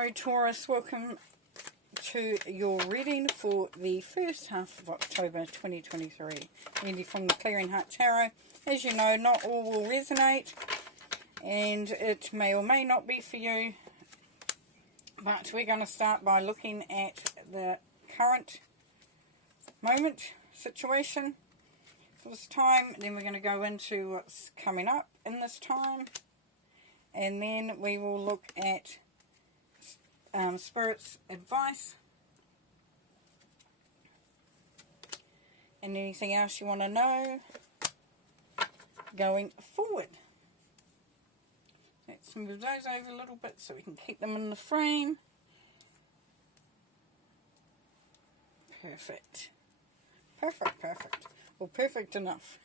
Hello Taurus, welcome to your reading for the first half of October 2023. Reading from the Clearing Heart Tarot. As you know, not all will resonate and it may or may not be for you, but we're going to start by looking at the current moment situation for this time. Then we're going to go into what's coming up in this time, and then we will look at Spirit's advice and anything else you want to know going forward. Let's move those over a little bit so we can keep them in the frame. Perfect. Perfect. Well, perfect enough.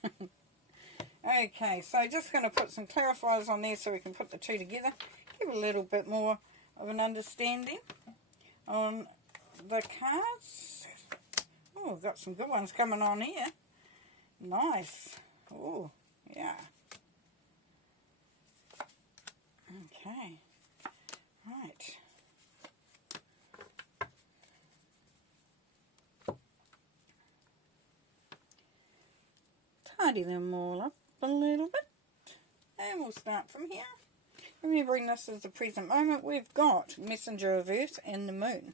Okay, so just going to put some clarifiers on there so we can put the two together. Give a little bit more of an understanding on the cards. Oh, we've got some good ones coming on here. Nice. Oh, yeah. Okay. Right. Tidy them all up a little bit. And we'll start from here. Remembering this is the present moment, we've got Messenger of Earth and the Moon.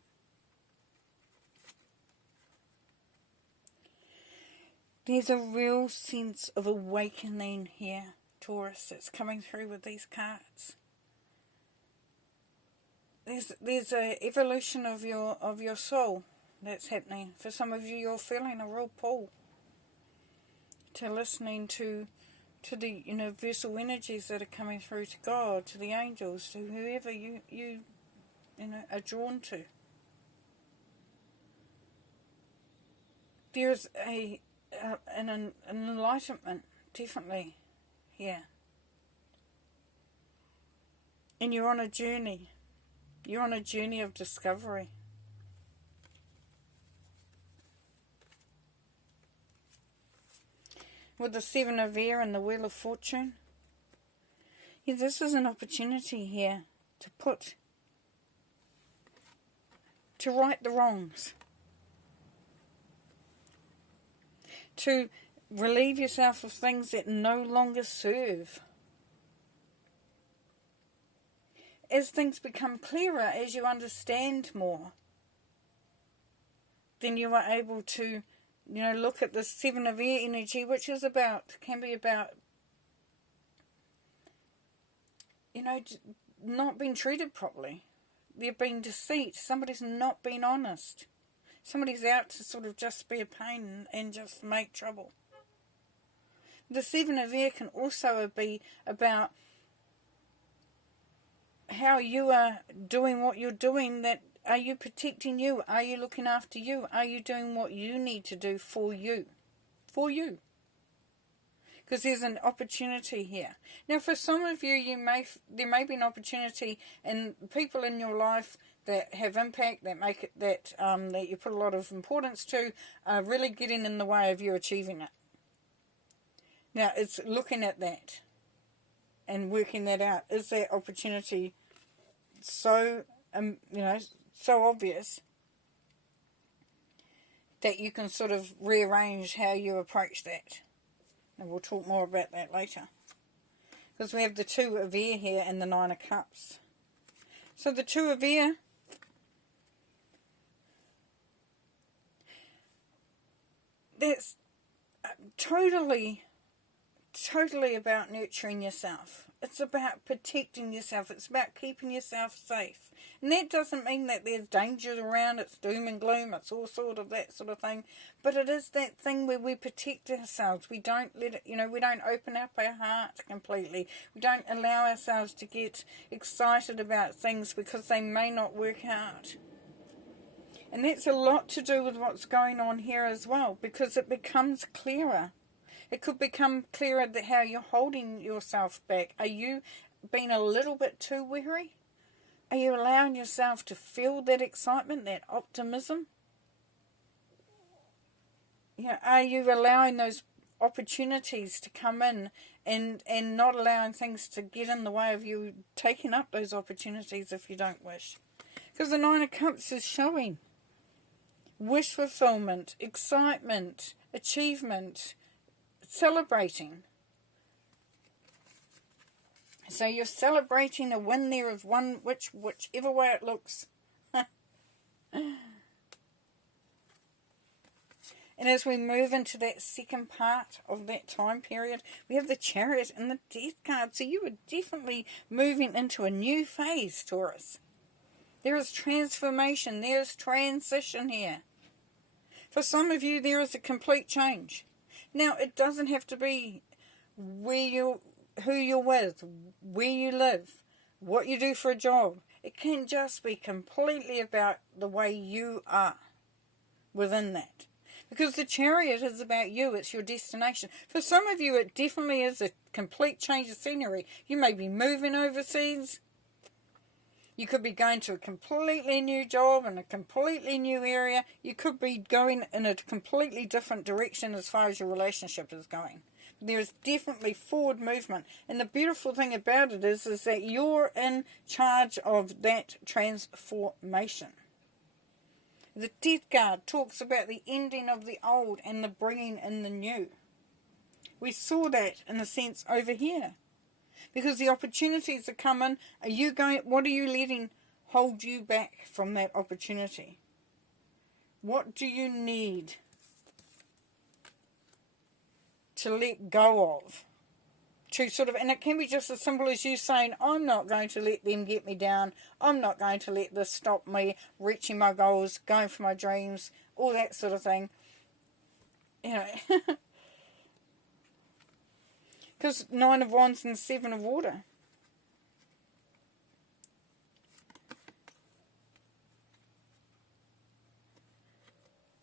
There's a real sense of awakening here, Taurus, that's coming through with these cards. There's a evolution of your soul that's happening. For some of you, you're feeling a real pull to listening to the universal energies that are coming through, to God, to the angels, to whoever you are drawn to. There's an enlightenment, definitely, here. And you're on a journey. You're on a journey of discovery. With the Seven of Air and the Wheel of Fortune. Yeah, this is an opportunity here to right the wrongs. To relieve yourself of things that no longer serve. As things become clearer, as you understand more, then you are able to look at the Seven of Air energy, which is can be about, not being treated properly. There's been deceit. Somebody's not been honest. Somebody's out to sort of just be a pain and just make trouble. The Seven of Air can also be about how you are doing what you're doing. Are you protecting you? Are you looking after you? Are you doing what you need to do for you? For you. Because there's an opportunity here. Now, for some of you, there may be an opportunity and people in your life that have impact, that make it that you put a lot of importance to, are really getting in the way of you achieving it. Now, it's looking at that and working that out. Is that opportunity so so obvious that you can sort of rearrange how you approach that? And we'll talk more about that later. Because we have the Two of Air here and the Nine of Cups. So the Two of Air, that's totally about nurturing yourself. It's about protecting yourself. It's about keeping yourself safe. And that doesn't mean that there's danger around, it's doom and gloom, it's all sort of that sort of thing. But it is that thing where we protect ourselves. We don't let it, we don't open up our heart completely. We don't allow ourselves to get excited about things because they may not work out. And that's a lot to do with what's going on here as well, because it becomes clearer. It could become clearer that how you're holding yourself back. Are you being a little bit too weary? Are you allowing yourself to feel that excitement, that optimism? Are you allowing those opportunities to come in and not allowing things to get in the way of you taking up those opportunities if you don't wish? Because the Nine of Cups is showing wish fulfillment, excitement, achievement, celebrating. So you're celebrating a win there of one, whichever way it looks. And as we move into that second part of that time period, we have the Chariot and the Death card. So you are definitely moving into a new phase, Taurus. There is transformation. There is transition here. For some of you, there is a complete change. Now, it doesn't have to be who you're with, where you live, what you do for a job. It can just be completely about the way you are within that. Because the Chariot is about you. It's your destination. For some of you, it definitely is a complete change of scenery. You may be moving overseas. You could be going to a completely new job in a completely new area. You could be going in a completely different direction as far as your relationship is going. There's definitely forward movement. And the beautiful thing about it is that you're in charge of that transformation. The Death card talks about the ending of the old and the bringing in the new. We saw that in a sense over here. Because the opportunities are coming. What are you letting hold you back from that opportunity? What do you need to let go of? And it can be just as simple as you saying, I'm not going to let them get me down. I'm not going to let this stop me reaching my goals, going for my dreams, all that sort of thing. You know. Because 9 of Wands and 7 of Water.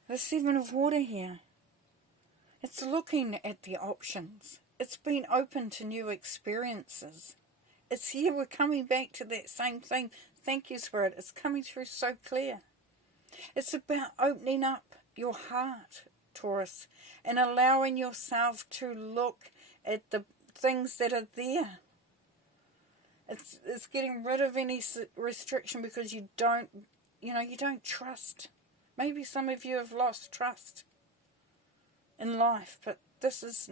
The 7 of Water here. It's looking at the options. It's been open to new experiences. It's here. We're coming back to that same thing. Thank you, Spirit. It's coming through so clear. It's about opening up your heart, Taurus, and allowing yourself to look at the things that are there. It's getting rid of any restriction because you don't trust. Maybe some of you have lost trust in life, but this is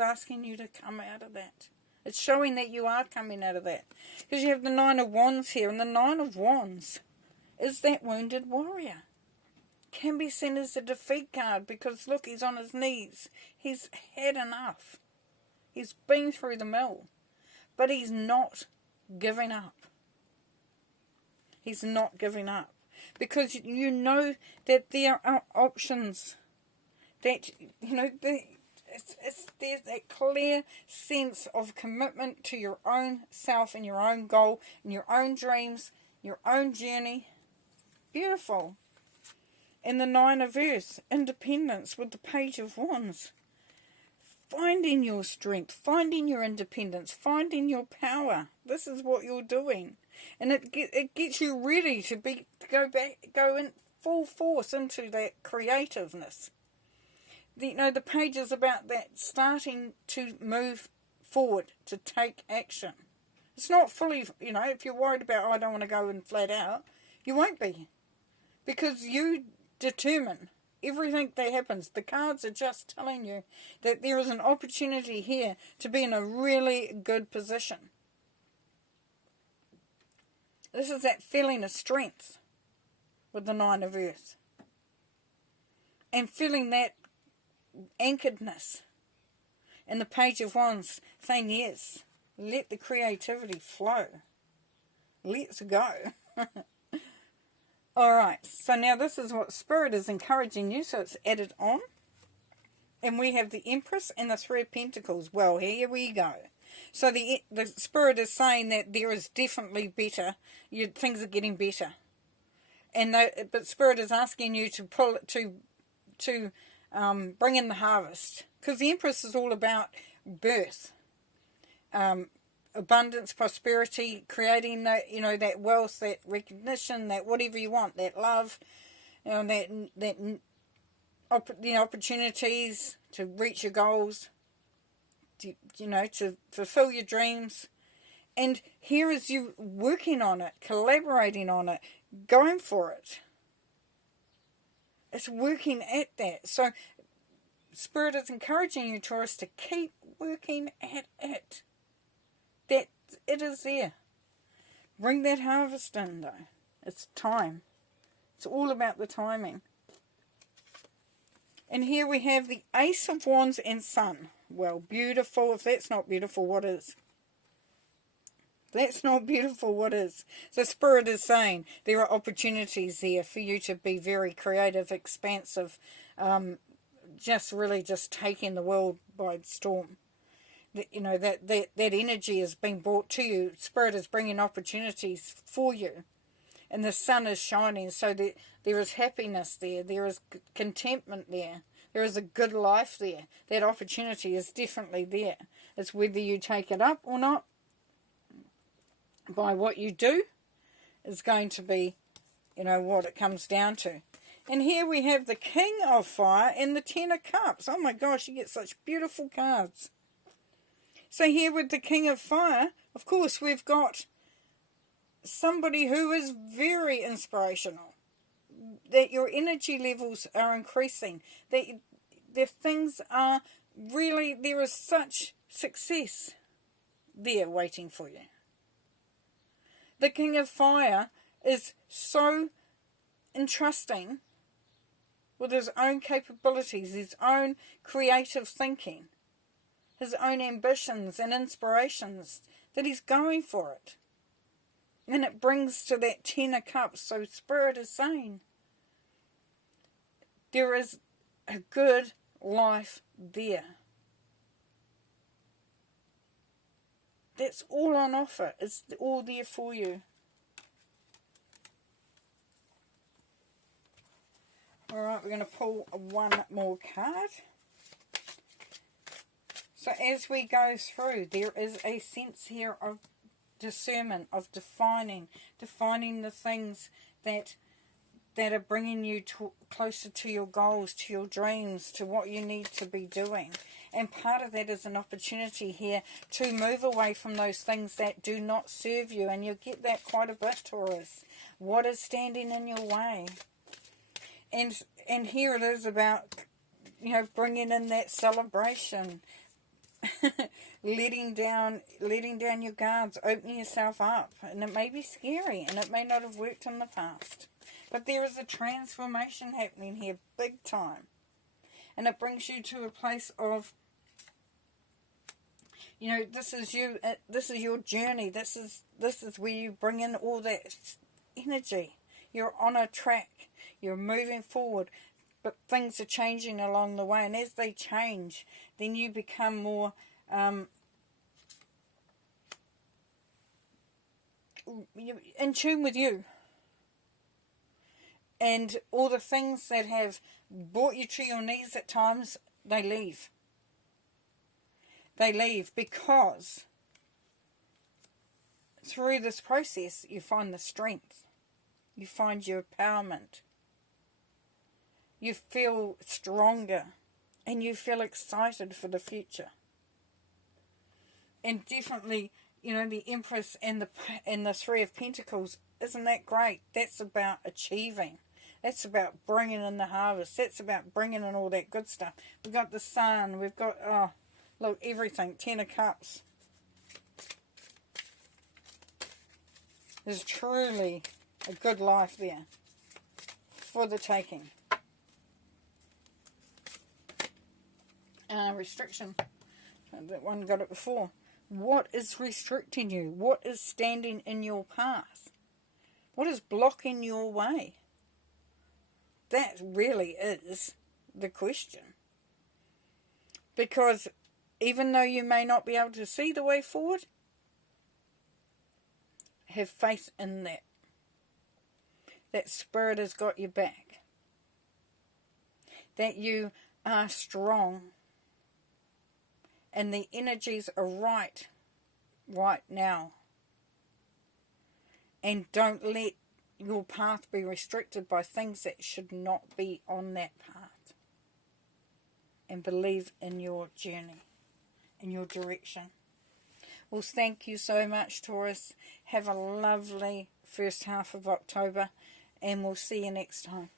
asking you to come out of that. It's showing that you are coming out of that. Because you have the 9 of Wands here, and the 9 of Wands is that wounded warrior. Can be seen as a defeat card because, look, he's on his knees. He's had enough. He's been through the mill. But he's not giving up. He's not giving up. Because you know that there are options. That, there's that clear sense of commitment to your own self and your own goal and your own dreams, your own journey. Beautiful. And the 9 of Earth, independence with the Page of Wands. Finding your strength, finding your independence, finding your power. This is what you're doing. And it gets you ready to go in full force into that creativeness. The page is about that starting to move forward, to take action. It's not fully, if you're worried about, I don't want to go in flat out, you won't be. Because you determine everything that happens. The cards are just telling you that there is an opportunity here to be in a really good position. This is that feeling of strength with the 9 of Earth. And feeling that anchoredness. And the Page of Wands saying, yes, let the creativity flow. Let's go. Alright, so now this is what Spirit is encouraging you, so it's added on. And we have the Empress and the 3 of Pentacles. Well, here we go. So the Spirit is saying that there is definitely better. Things are getting better. But Spirit is asking you to bring in the harvest. Because the Empress is all about birth. Abundance, prosperity, creating that wealth, that recognition, that whatever you want, that love, the opportunities to reach your goals, to fulfill your dreams, And here is you working on it, collaborating on it, going for it. It's working at that. So Spirit is encouraging you, Taurus, to keep working at it. That it is there. Bring that harvest in, though. It's time. It's all about the timing. And here we have the Ace of Wands and Sun. Well, beautiful. If that's not beautiful, what is? If that's not beautiful, what is? So Spirit is saying there are opportunities there for you to be very creative, expansive, just taking the world by storm. You know, that energy is being brought to you. Spirit is bringing opportunities for you. And the sun is shining, so that there is happiness there. There is contentment there. There is a good life there. That opportunity is definitely there. It's whether you take it up or not. By what you do is going to be, you know, what it comes down to. And here we have the King of Fire and the Ten of Cups. Oh my gosh, you get such beautiful cards. So here with the King of Fire, of course, we've got somebody who is very inspirational. That your energy levels are increasing. That things are really, there is such success there waiting for you. The King of Fire is so entrusting with his own capabilities, his own creative thinking, his own ambitions and inspirations, that he's going for it. And it brings to that Ten of Cups. So Spirit is saying there is a good life there. That's all on offer. It's all there for you. Alright, we're going to pull one more card. So as we go through, there is a sense here of discernment, of defining the things that are bringing you closer to your goals, to your dreams, to what you need to be doing. And part of that is an opportunity here to move away from those things that do not serve you. And you get that quite a bit, Taurus. What is standing in your way? And here it is about, you know, bringing in that celebration. letting down your guards, opening yourself up. And it may be scary, and it may not have worked in the past. But there is a transformation happening here, big time. And it brings you to a place of, you know, this is you. This is your journey. This is where you bring in all that energy. You're on a track. You're moving forward, but things are changing along the way. And as they change, then you become more in tune with you. And all the things that have brought you to your knees at times, they leave. They leave because through this process you find the strength. You find your empowerment. You feel stronger. And you feel excited for the future. And definitely, you know, the Empress and the Three of Pentacles, isn't that great? That's about achieving. That's about bringing in the harvest. That's about bringing in all that good stuff. We've got the Sun. We've got, oh, look, everything. Ten of Cups. There's truly a good life there for the taking. Restriction. That one got it before. What is restricting you? What is standing in your path? What is blocking your way? That really is the question. Because even though you may not be able to see the way forward, have faith in that. That Spirit has got your back. That you are strong. And the energies are right now. And don't let your path be restricted by things that should not be on that path. And believe in your journey, in your direction. Well, thank you so much, Taurus. Have a lovely first half of October, and we'll see you next time.